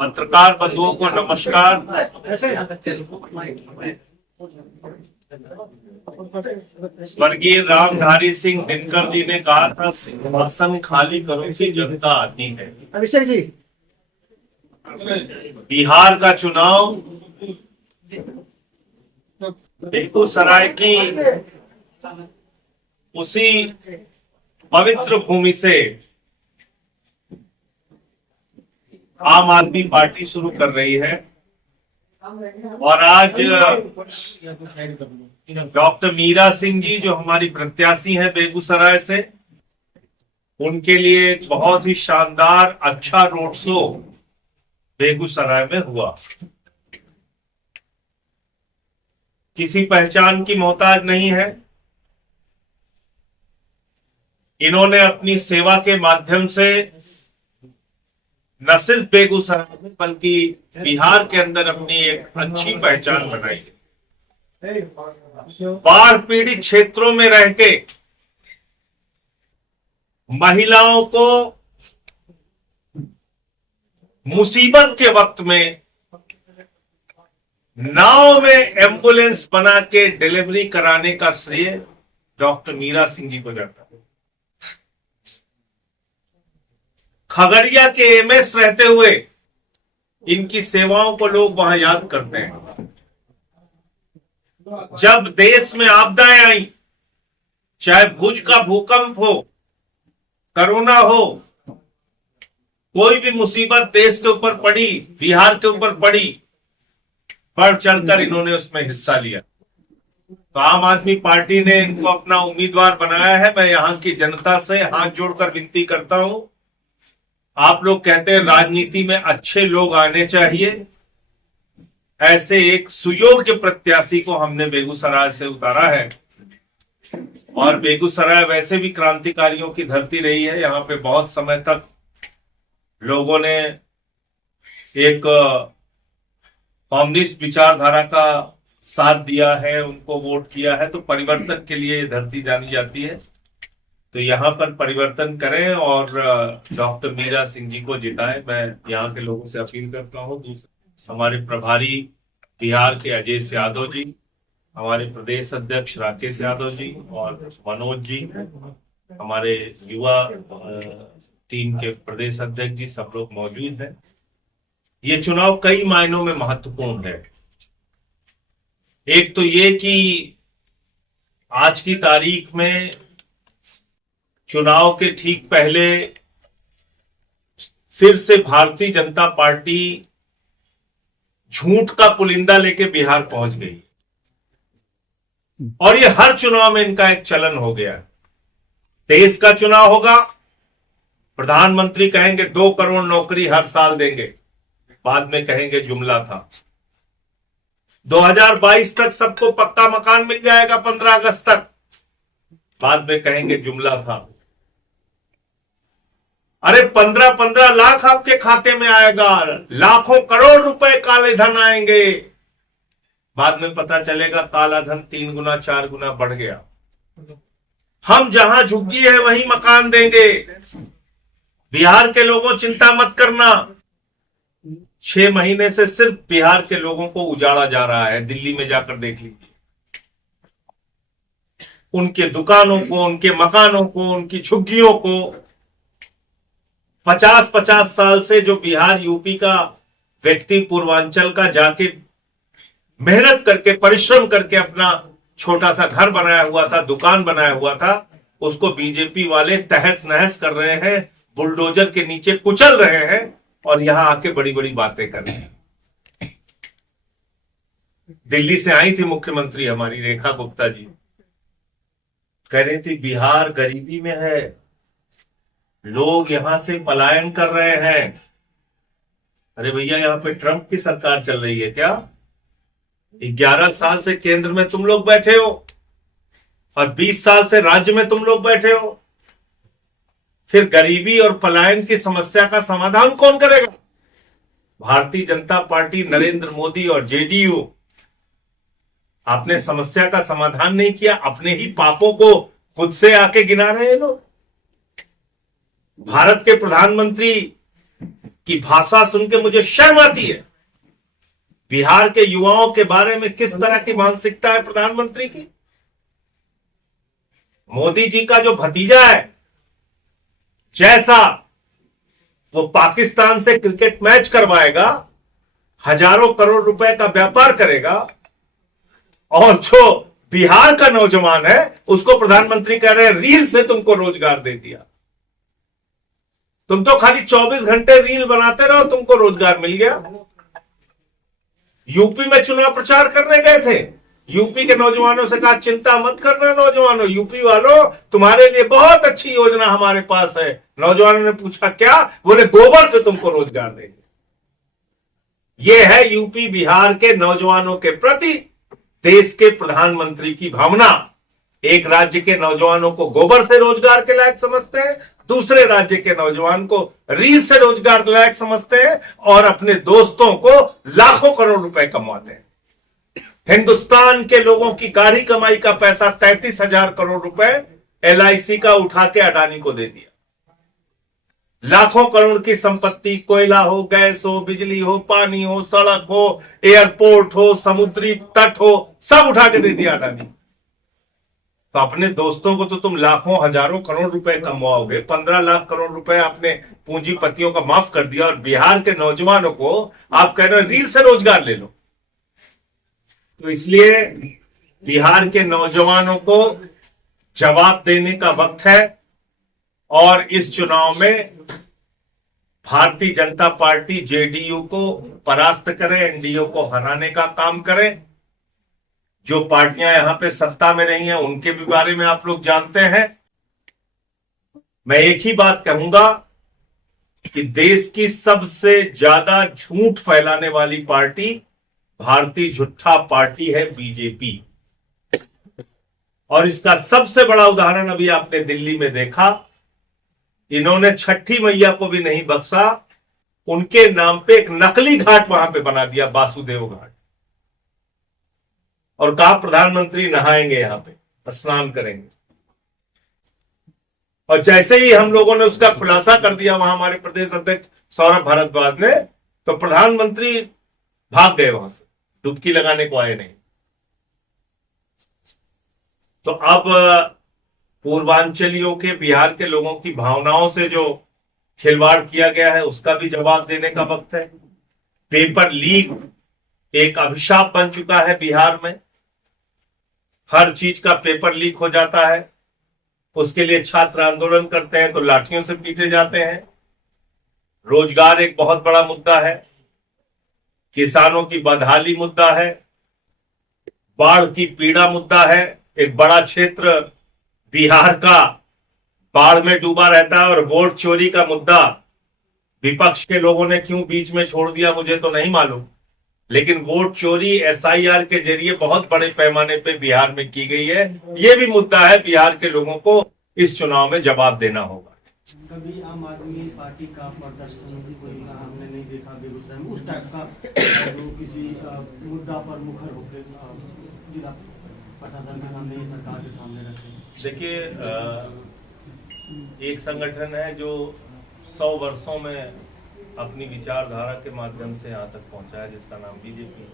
पत्रकार बंधुओं को नमस्कार। स्वर्गीय रामधारी सिंह दिनकर जी ने कहा था, सिंहासन खाली करो कि जनता आती है। अभिषेक जी, बिहार का चुनाव बेगूसराय की उसी पवित्र भूमि से आम आदमी पार्टी शुरू कर रही है और आज डॉक्टर मीरा सिंह जी जो हमारी प्रत्याशी हैं बेगूसराय से, उनके लिए एक बहुत ही शानदार अच्छा रोड शो बेगूसराय में हुआ। किसी पहचान की मोहताज नहीं है। इन्होंने अपनी सेवा के माध्यम से न सिर्फ बेगूसराय में बल्कि बिहार के अंदर अपनी एक अच्छी पहचान बनाई है। बाढ़ पीड़ित क्षेत्रों में रह के महिलाओं को मुसीबत के वक्त में नाव में एम्बुलेंस बना के डिलीवरी कराने का श्रेय डॉक्टर मीरा सिंह जी को जाता है। खगड़िया के एमएस रहते हुए इनकी सेवाओं को लोग वहां याद करते हैं। जब देश में आपदाएं आई, चाहे भुज का भूकंप हो, कोरोना हो, कोई भी मुसीबत देश के ऊपर पड़ी, बिहार के ऊपर पड़ी, बढ़ चढ़कर इन्होंने उसमें हिस्सा लिया। तो आम आदमी पार्टी ने इनको अपना उम्मीदवार बनाया है। मैं यहां की जनता से हाथ जोड़कर विनती करता हूं, आप लोग कहते हैं राजनीति में अच्छे लोग आने चाहिए, ऐसे एक सुयोग्य प्रत्याशी को हमने बेगूसराय से उतारा है। और बेगूसराय वैसे भी क्रांतिकारियों की धरती रही है। यहाँ पे बहुत समय तक लोगों ने एक कम्युनिस्ट विचारधारा का साथ दिया है, उनको वोट किया है। तो परिवर्तन के लिए धरती जानी जाती है। तो यहाँ पर परिवर्तन करें और डॉक्टर मीरा सिंह जी को जिताएं। मैं यहाँ के लोगों से अपील करता हूँ। हमारे प्रभारी बिहार के अजय यादव जी, हमारे प्रदेश अध्यक्ष राकेश यादव जी और मनोज जी, हमारे युवा टीम के प्रदेश अध्यक्ष जी, सब लोग मौजूद हैं। ये चुनाव कई मायनों में महत्वपूर्ण है। एक तो ये कि आज की तारीख में चुनाव के ठीक पहले फिर से भारतीय जनता पार्टी झूठ का पुलिंदा लेके बिहार पहुंच गई और ये हर चुनाव में इनका एक चलन हो गया। देश का चुनाव होगा, प्रधानमंत्री कहेंगे 2 करोड़ नौकरी हर साल देंगे, बाद में कहेंगे जुमला था। 2022 तक सबको पक्का मकान मिल जाएगा 15 अगस्त तक, बाद में कहेंगे जुमला था। अरे 15-15 लाख आपके खाते में आएगा, लाखों करोड़ रुपए काले धन आएंगे, बाद में पता चलेगा काला धन 3 गुना 4 गुना बढ़ गया। हम जहां झुग्गी है वहीं मकान देंगे। बिहार के लोगों चिंता मत करना, 6 महीने से सिर्फ बिहार के लोगों को उजाड़ा जा रहा है। दिल्ली में जाकर देख लीजिए, उनके दुकानों को, उनके मकानों को, उनकी झुग्गियों को 50-50 साल से जो बिहार यूपी का व्यक्ति पूर्वांचल का जाके मेहनत करके परिश्रम करके अपना छोटा सा घर बनाया हुआ था, दुकान बनाया हुआ था, उसको बीजेपी वाले तहस नहस कर रहे हैं, बुलडोजर के नीचे कुचल रहे हैं और यहां आके बड़ी बड़ी बातें कर रहे हैं। दिल्ली से आई थी मुख्यमंत्री हमारी रेखा गुप्ता जी, कह रही थी बिहार गरीबी में है, लोग यहां से पलायन कर रहे हैं। अरे भैया, यहां पे ट्रंप की सरकार चल रही है क्या? 11 साल से केंद्र में तुम लोग बैठे हो और 20 साल से राज्य में तुम लोग बैठे हो। फिर गरीबी और पलायन की समस्या का समाधान कौन करेगा? भारतीय जनता पार्टी, नरेंद्र मोदी और जेडीयू। आपने समस्या का समाधान नहीं किया, अपने ही पापों को खुद से आके गिना रहे हैं लोग। भारत के प्रधानमंत्री की भाषा सुन के मुझे शर्म आती है। बिहार के युवाओं के बारे में किस तरह की मानसिकता है प्रधानमंत्री की। मोदी जी का जो भतीजा है, जैसा वो पाकिस्तान से क्रिकेट मैच करवाएगा, हजारों करोड़ रुपए का व्यापार करेगा, और जो बिहार का नौजवान है उसको प्रधानमंत्री कह रहे हैं रील से तुमको रोजगार दे दिया। तुम तो खाली 24 घंटे रील बनाते रहो, तुमको रोजगार मिल गया। यूपी में चुनाव प्रचार करने गए थे, यूपी के नौजवानों से कहा चिंता मत करना नौजवानों, यूपी वालों तुम्हारे लिए बहुत अच्छी योजना हमारे पास है। नौजवानों ने पूछा क्या? बोले गोबर से तुमको रोजगार देंगे। यह है यूपी बिहार के नौजवानों के प्रति देश के प्रधानमंत्री की भावना। एक राज्य के नौजवानों को गोबर से रोजगार के लायक समझते हैं, दूसरे राज्य के नौजवान को रील से रोजगार के लायक समझते हैं, और अपने दोस्तों को लाखों करोड़ रुपए कमाते हैं। हिंदुस्तान के लोगों की गाढ़ी कमाई का पैसा 33,000 करोड़ रुपए LIC का उठा के अडानी को दे दिया। लाखों करोड़ की संपत्ति, कोयला हो, गैस हो, बिजली हो, पानी हो, सड़क हो, एयरपोर्ट हो, समुद्री तट हो, सब उठा के दे दिया अडानी। तो अपने दोस्तों को तो तुम लाखों हजारों करोड़ रुपए कमाओगे, 15 लाख करोड़ रुपए आपने पूंजीपतियों का माफ कर दिया, और बिहार के नौजवानों को आप कह रहे हो रील से रोजगार ले लो। तो इसलिए बिहार के नौजवानों को जवाब देने का वक्त है, और इस चुनाव में भारतीय जनता पार्टी JDU को परास्त करे, NDA को हराने का काम करे। जो पार्टियां यहां पे सत्ता में रही हैं उनके भी बारे में आप लोग जानते हैं। मैं एक ही बात कहूंगा कि देश की सबसे ज्यादा झूठ फैलाने वाली पार्टी भारतीय झूठा पार्टी है BJP। और इसका सबसे बड़ा उदाहरण अभी आपने दिल्ली में देखा। इन्होंने छठी मैया को भी नहीं बख्शा, उनके नाम पे एक नकली घाट वहां पे बना दिया, वासुदेव घाट, और कहा प्रधानमंत्री नहाएंगे, यहां पे स्नान करेंगे। और जैसे ही हम लोगों ने उसका खुलासा कर दिया वहां हमारे प्रदेश अध्यक्ष सौरभ भारद्वाज ने, तो प्रधानमंत्री भाग गए वहां से, डुबकी लगाने को आए नहीं। तो अब पूर्वांचलियों के, बिहार के लोगों की भावनाओं से जो खिलवाड़ किया गया है उसका भी जवाब देने का वक्त है। पेपर लीक एक अभिशाप बन चुका है बिहार में। हर चीज का पेपर लीक हो जाता है, उसके लिए छात्र आंदोलन करते हैं तो लाठियों से पीटे जाते हैं। रोजगार एक बहुत बड़ा मुद्दा है, किसानों की बदहाली मुद्दा है, बाढ़ की पीड़ा मुद्दा है। एक बड़ा क्षेत्र बिहार का बाढ़ में डूबा रहता है, और वोट चोरी का मुद्दा विपक्ष के लोगों ने क्यों बीच में छोड़ दिया मुझे तो नहीं मालूम, लेकिन वोट चोरी SIR के जरिए बहुत बड़े पैमाने पे बिहार में की गई है। ये भी मुद्दा है, बिहार के लोगों को इस चुनाव में जवाब देना होगा। कभी आम आदमी पार्टी का प्रदर्शन कोई हमने नहीं देखा बेगूसराय में, उस टाइप का जो किसी मुद्दा पर मुखर होकर जिला प्रशासन के सामने, सरकार के सामने रखे। देखिए, एक संगठन है जो 100 वर्षों में अपनी विचारधारा के माध्यम से यहाँ तक पहुंचा है, जिसका नाम BJP।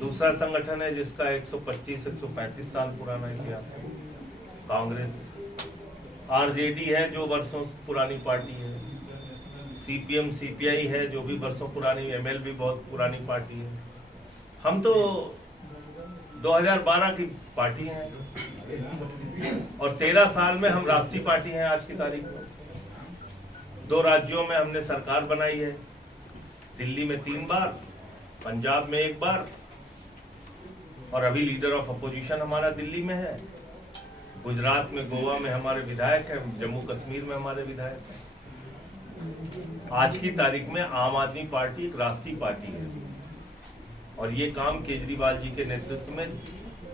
दूसरा संगठन है जिसका 125-135 साल पुराना इतिहास है, कांग्रेस। RJD है जो वर्षों पुरानी पार्टी है, CPM CPI है जो भी वर्षों पुरानी, ML भी बहुत पुरानी पार्टी है। हम तो 2012 की पार्टी है, और 13 साल में हम राष्ट्रीय पार्टी हैं आज की तारीख में। 2 राज्यों में हमने सरकार बनाई है, दिल्ली में 3 बार, पंजाब में 1 बार, और अभी लीडर ऑफ अपोजिशन हमारा दिल्ली में है। गुजरात में, गोवा में हमारे विधायक हैं, जम्मू कश्मीर में हमारे विधायक हैं। आज की तारीख में आम आदमी पार्टी एक राष्ट्रीय पार्टी है, और ये काम केजरीवाल जी के नेतृत्व में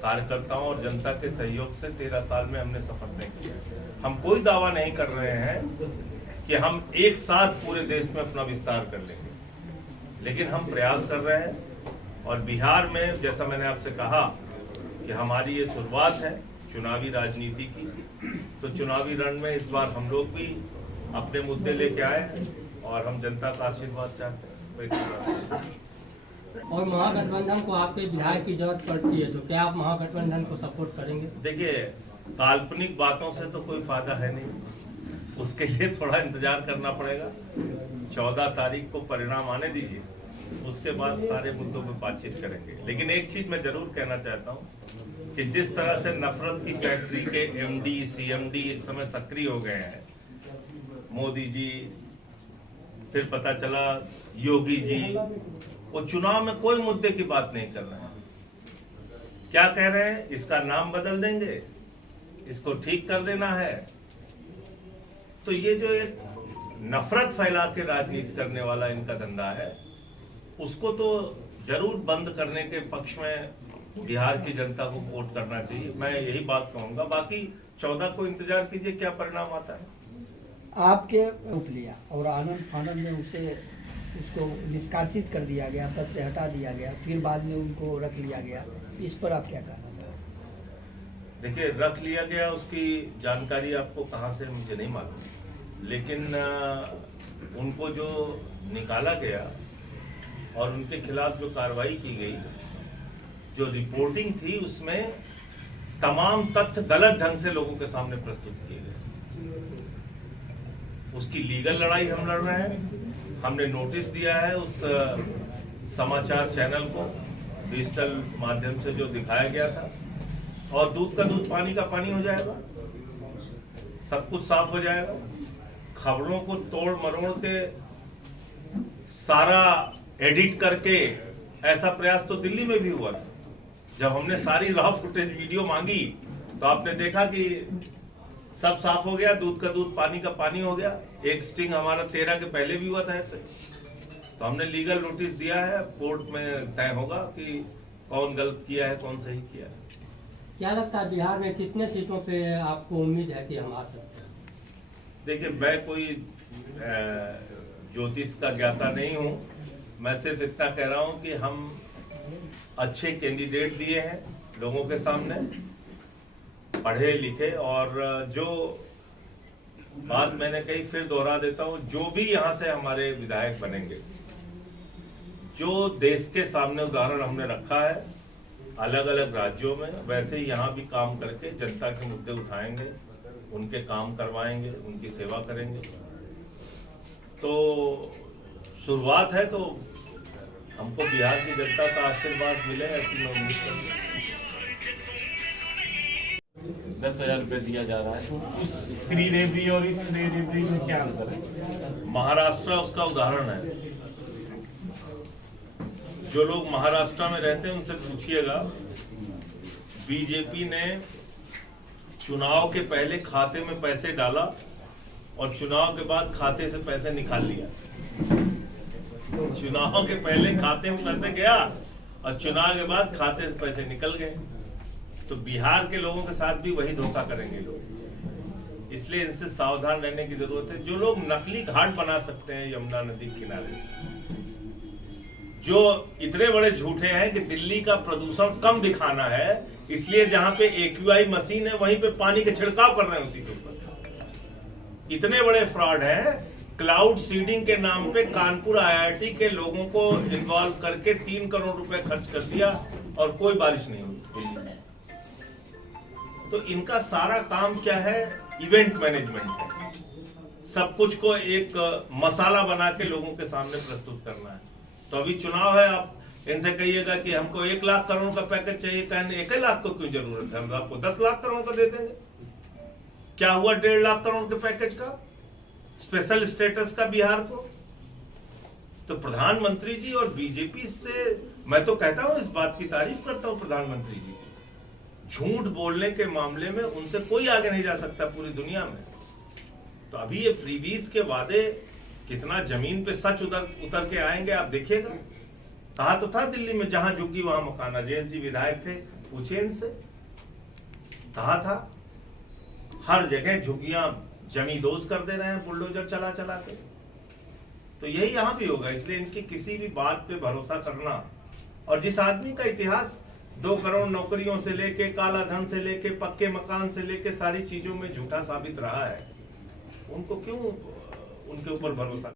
कार्यकर्ताओं और जनता के सहयोग से 13 साल में हमने सफल तय किया। हम कोई दावा नहीं कर रहे हैं कि हम एक साथ पूरे देश में अपना विस्तार कर लेंगे, लेकिन हम प्रयास कर रहे हैं। और बिहार में, जैसा मैंने आपसे कहा कि हमारी ये शुरुआत है चुनावी राजनीति की, तो चुनावी रण में इस बार हम लोग भी अपने मुद्दे लेके आए हैं, और हम जनता का आशीर्वाद चाहते हैं। कोई बात नहीं। और महागठबंधन को आपके विधायक की जरूरत पड़ती है, तो क्या आप महागठबंधन को सपोर्ट करेंगे? देखिए, काल्पनिक बातों से तो कोई फायदा है नहीं, उसके लिए थोड़ा इंतजार करना पड़ेगा। 14 तारीख को परिणाम आने दीजिए, उसके बाद सारे मुद्दों पे बातचीत करेंगे। लेकिन एक चीज मैं जरूर कहना चाहता हूँ कि जिस तरह से नफरत की फैक्ट्री के एमडी सीएमडी इस समय सक्रिय हो गए हैं, मोदी जी, फिर पता चला योगी जी, वो चुनाव में कोई मुद्दे की बात नहीं कर रहे हैं। क्या कह रहे हैं? इसका नाम बदल देंगे, इसको ठीक कर देना है। तो ये जो एक नफरत फैला के राजनीति करने वाला इनका धंधा है, उसको तो जरूर बंद करने के पक्ष में बिहार की जनता को वोट करना चाहिए। मैं यही बात कहूंगा। बाकी 14 को इंतजार कीजिए क्या परिणाम आता है। आपके उठ लिया और आनंद फानंद में उसको निष्कासित कर दिया गया, पद से हटा दिया गया, फिर बाद में उनको रख लिया गया। इस पर आप क्या कहना चाहते? देखिए, रख लिया गया, उसकी जानकारी आपको कहाँ से मुझे नहीं मालूम, लेकिन उनको जो निकाला गया और उनके खिलाफ जो कार्रवाई की गई, जो रिपोर्टिंग थी, उसमें तमाम तथ्य गलत ढंग से लोगों के सामने प्रस्तुत किए गए। उसकी लीगल लड़ाई हम लड़ रहे हैं। हमने नोटिस दिया है उस समाचार चैनल को, डिजिटल माध्यम से जो दिखाया गया था, और दूध का दूध पानी का पानी हो जाएगा, सब कुछ साफ हो जाएगा। खबरों को तोड़ मरोड़ के सारा एडिट करके, ऐसा प्रयास तो दिल्ली में भी हुआ था। जब हमने सारी रॉ फुटेज वीडियो मांगी तो आपने देखा कि सब साफ हो गया, दूध का दूध पानी का पानी हो गया। एक स्टिंग हमारा 13 के पहले भी हुआ था ऐसे। तो हमने लीगल नोटिस दिया है, कोर्ट में तय होगा कि कौन गलत किया है, कौन सही किया है। क्या लगता है बिहार में कितने सीटों पे आपको उम्मीद है कि हम आ सकते हैं? देखिए, मैं कोई ज्योतिष का ज्ञाता नहीं हूँ। मैं सिर्फ इतना कह रहा हूँ कि हम अच्छे कैंडिडेट दिए हैं लोगों के सामने, पढ़े लिखे, और जो बात मैंने कही फिर दोहरा देता हूँ, जो भी यहाँ से हमारे विधायक बनेंगे, जो देश के सामने उदाहरण हमने रखा है अलग अलग राज्यों में, वैसे ही यहाँ भी काम करके जनता के मुद्दे उठाएंगे, उनके काम करवाएंगे, उनकी सेवा करेंगे। तो शुरुआत है, तो हमको बिहार की जनता का आशीर्वाद मिले, ऐसी मैं उम्मीद करूँगा। 10,000 रुपये दिया जा रहा है, तो उस फ्री रेवड़ी और इस फ्री रेवड़ी में क्या अंतर है? महाराष्ट्र उसका उदाहरण है। जो लोग महाराष्ट्र में रहते हैं उनसे पूछिएगा, बीजेपी ने चुनाव के पहले खाते में पैसे डाला और चुनाव के बाद खाते से पैसे निकाल लिया। चुनाव के पहले खाते में पैसे गया और चुनाव के बाद खाते से पैसे निकल गए। तो बिहार के लोगों के साथ भी वही धोखा करेंगे लोग, इसलिए इनसे सावधान रहने की जरूरत है। जो लोग नकली घाट बना सकते हैं यमुना नदी के किनारे, जो इतने बड़े झूठे हैं कि दिल्ली का प्रदूषण कम दिखाना है, इसलिए जहां पे AQI मशीन है वहीं पे पानी के छिड़काव कर रहे हैं उसी के ऊपर। इतने बड़े फ्रॉड हैं। क्लाउड सीडिंग के नाम पे कानपुर IIT के लोगों को इन्वॉल्व करके 3 करोड़ रुपए खर्च कर दिया और कोई बारिश नहीं हुई। तो इनका सारा काम क्या है? इवेंट मैनेजमेंट है। सब कुछ को एक मसाला बना के लोगों के सामने प्रस्तुत करना है। तो अभी चुनाव है, आप इनसे कहिएगा कि हमको 1 लाख करोड़ का पैकेज चाहिए, कहने 1 लाख को क्यों जरूरत है, हम आपको 10 लाख करोड़ का दे देंगे। क्या हुआ 1.5 लाख करोड़ के पैकेज का, स्पेशल स्टेटस का बिहार को? तो प्रधानमंत्री जी और बीजेपी से मैं तो कहता हूं, इस बात की तारीफ करता हूं प्रधानमंत्री जी, झूठ बोलने के मामले में उनसे कोई आगे नहीं जा सकता पूरी दुनिया में। तो अभी ये फ्रीबीज के वादे कितना जमीन पे सच उतर के आएंगे आप देखिएगा। कहा तो था दिल्ली में जहां झुग्गी वहां मकान, राजेश जी विधायक थे, पूछे इनसे, कहा था हर जगह झुग्गियां जमींदोज कर दे रहे हैं बुलडोजर चला चला के। तो यही यहां भी होगा, इसलिए इनकी किसी भी बात पे भरोसा करना, और जिस आदमी का इतिहास 2 करोड़ नौकरियों से लेके, काला धन से लेके, पक्के मकान से लेके सारी चीजों में झूठा साबित रहा है, उनको क्यों उनके ऊपर भरोसा